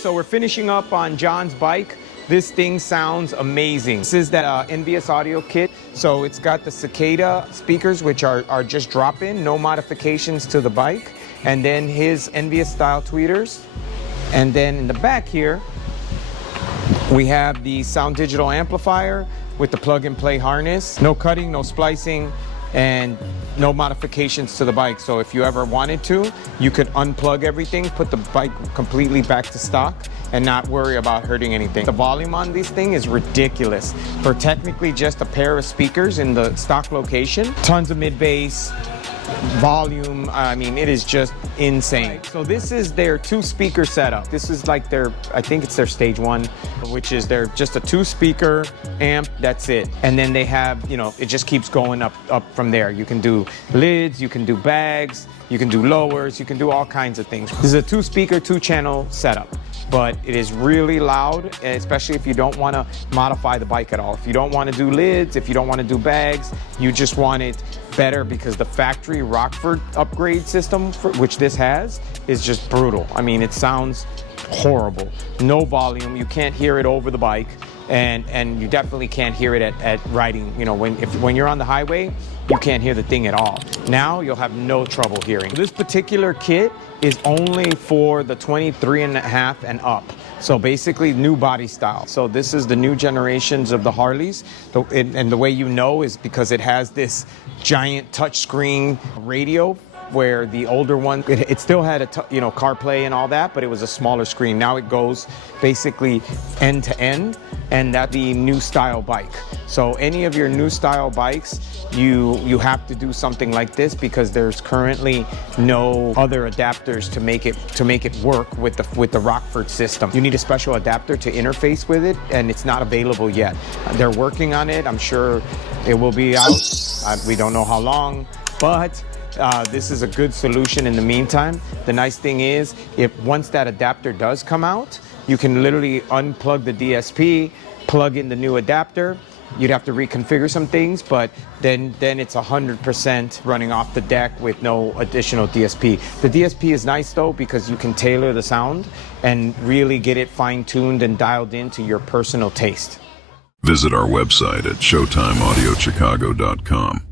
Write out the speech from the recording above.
so we're finishing up on John's bike. This thing sounds amazing. This is that Envious Audio kit. So it's got the Cicada speakers, which are just drop-in, no modifications to the bike. And then his Envious style tweeters. And then in the back here, we have the Sound Digital amplifier with the plug-and-play harness. No cutting, no splicing, and no modifications to the bike. So if you ever wanted to, you could unplug everything, put the bike completely back to stock, and not worry about hurting anything. The volume on this thing is ridiculous. For technically just a pair of speakers in the stock location, tons of mid-bass, volume, I mean, it is just insane. So this is their 2-speaker setup. This is like their, I think it's their stage 1, which is their just a 2-speaker amp, that's it. And then they have, you know, it just keeps going up from there. You can do lids, you can do bags, you can do lowers, you can do all kinds of things. This is a 2-speaker, 2-channel setup. But it is really loud, especially if you don't want to modify the bike at all. If you don't want to do lids, if you don't want to do bags, you just want it better, because the factory Rockford upgrade system, which this has, is just brutal. I mean, it sounds horrible. No volume, you can't hear it over the bike, and you definitely can't hear it at riding. You know, when you're on the highway, you can't hear the thing at all. Now you'll have no trouble hearing. This particular kit is only for the 23.5 and up. So basically new body style. So this is the new generations of the Harleys. And the way you know is because it has this giant touchscreen radio, where the older one, it still had CarPlay and all that, but it was a smaller screen. Now it goes basically end to end, and that's the new style bike. So any of your new style bikes, you have to do something like this, because there's currently no other adapters to make it work with the Rockford system. You need a special adapter to interface with it, and it's not available yet. They're working on it. I'm sure it will be out. We don't know how long, but this is a good solution in the meantime. The nice thing is, if once that adapter does come out, you can literally unplug the DSP, plug in the new adapter. You'd have to reconfigure some things, but then it's 100% running off the deck with no additional DSP. The DSP is nice though, because you can tailor the sound and really get it fine-tuned and dialed into your personal taste. Visit our website at showtimeaudiochicago.com.